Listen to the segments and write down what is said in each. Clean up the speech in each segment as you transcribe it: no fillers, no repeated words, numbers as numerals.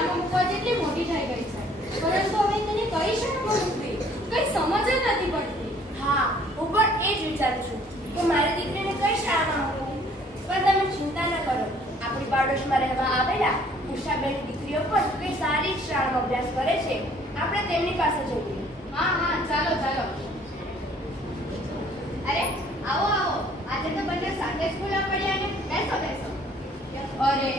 શાળામાં મૂકવા જેટલી મોટી થઈ ગઈ છે, પરંતુ હવે તેને કઈ શાળામાં મૂકવી કઈ સમજ જ નથી પડતી. હા, હું પણ એ જ વિચારું છું કે મારી દીકરીને કઈ શાળામાં મૂકવી. પણ તમે ચિંતા ન કરો, આપણી પાડોશમાં રહેવા આવેલા ઉષાબેનની દીકરીઓ પણ કઈ સારી શાળામાં અભ્યાસ કરે છે. આપણે તેમની પાસે જઈએ. હા હા, ચાલો ચાલો. અરે આવો આવો, આજે તો બંને સાથે સ્કૂલે પડ્યા ને. બેસો બેસો. અરે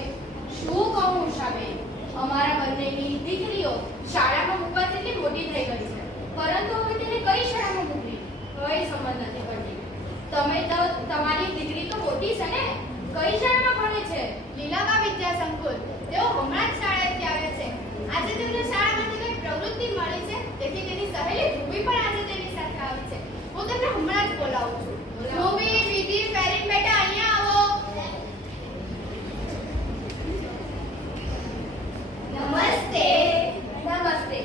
શું કહું ઉષાબેન, અમારા બંનેની દીકરીઓ શાળામાં મૂકવા જેટલી મોટી થઈ ગઈ છે, પરંતુ હવે તેને કઈ શાળામાં મૂકવી કઈ સમજ નથી પડતી. તમે તો તમારી દીકરી તો મોટી છે ને, કઈ શાળામાં ભણે છે? લીલાબા વિદ્યા સંકુલ. તેઓ હમણાં જ શાળાએથી આવ્યા છે. આજે તેમને શાળામાંથી કંઈક પ્રવૃત્તિ મળી છે, તેથી તેની સહેલી ધ્રુવી પણ આજે તેની સાથે આવી છે. હું તેમને હમણાં જ બોલાવું છું. ધ્રુવી, વિધિ, ફેરીન બેટા અહીંયા આવો. નમસ્તે. નમસ્તે.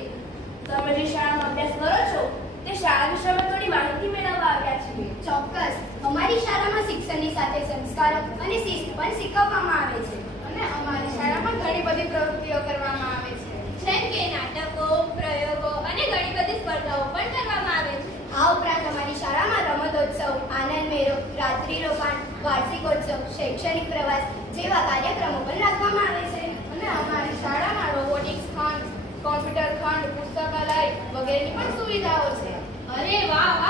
તમે જે શાળામાં અભ્યાસ કરો છો તે શાળા વિષયમાં થોડી માહિતી મેળવવા આવ્યા છીએ. ચોક્કસ. અમારી શાળામાં શિક્ષણની સાથે સંસ્કારો અને શિસ્ત પણ શીખવવામાં આવે છે. અને અમારી શાળામાં ઘણી બધી પ્રવૃત્તિઓ કરવામાં આવે છે, જેમ કે નાટકો, પ્રયોગો અને ઘણી બધી સ્પર્ધાઓ પણ કરવામાં આવે છે. આ ઉપરાંત અમારી શાળામાં રમતોત્સવ, આનંદ મેળો, રાત્રિ રોકાણ, વાર્ષિકોત્સવ, શૈક્ષણિક પ્રવાસ જેવા કાર્યક્રમો પણ રાખવામાં આવે છે. અને અમારી શાળામાં રોબોટિક્સ ખંડ, કોમ્પ્યુટર ખંડ, પુસ્તકાલય વગેરેની પણ સુવિધાઓ છે. અરે વાહ વાહ,